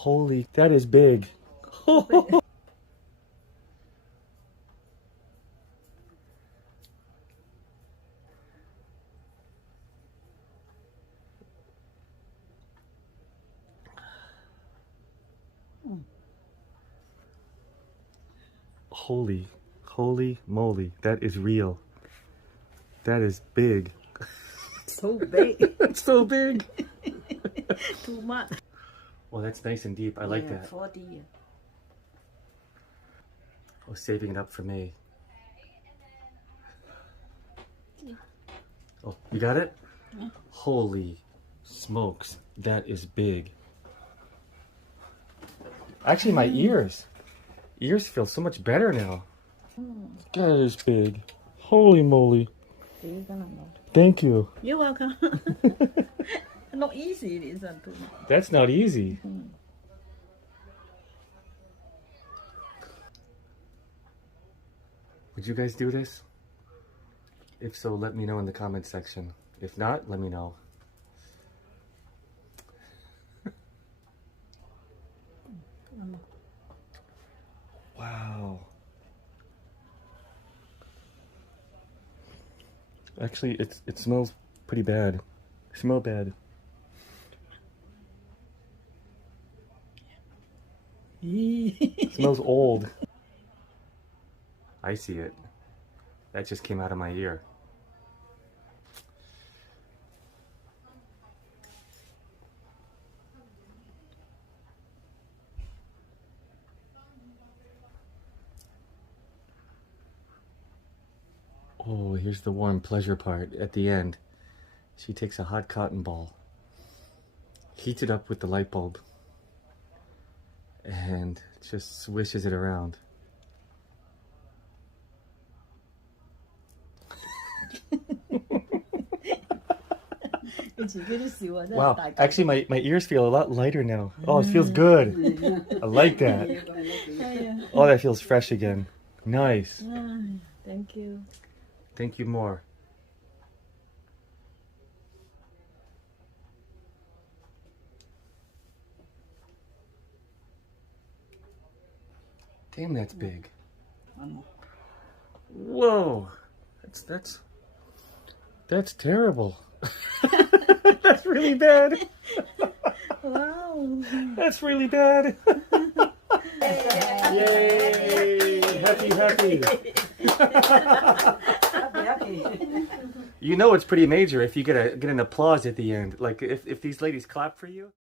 Holy, that is big. Holy moly, that is real. That is big. So big. It's so big. Too much. Well, that's nice and deep. I like that. 40 years. I was saving it up for me. Oh, you got it? Holy smokes, that is big. Actually, my ears feel so much better now. That is big. Holy moly. Thank you. You're welcome. Not easy, it isn't too much. That's not easy. Would you guys do this? If so, let me know in the comment section. If not, let me know. Wow. Actually, it smells pretty bad. Smell bad. It smells old. I see it. That just came out of my ear. Oh, here's the warm pleasure part at the end. She takes a hot cotton ball, heats it up with the light bulb, and just swishes it around. Wow, actually my ears feel a lot lighter now. Oh, it feels good. I like that. Oh, that feels fresh again. Nice. Thank you. Thank you more. Damn, that's big. Whoa, that's terrible. That's really bad. Wow. That's really bad. Yay! Happy. You know it's pretty major if you get an applause at the end. Like if these ladies clap for you.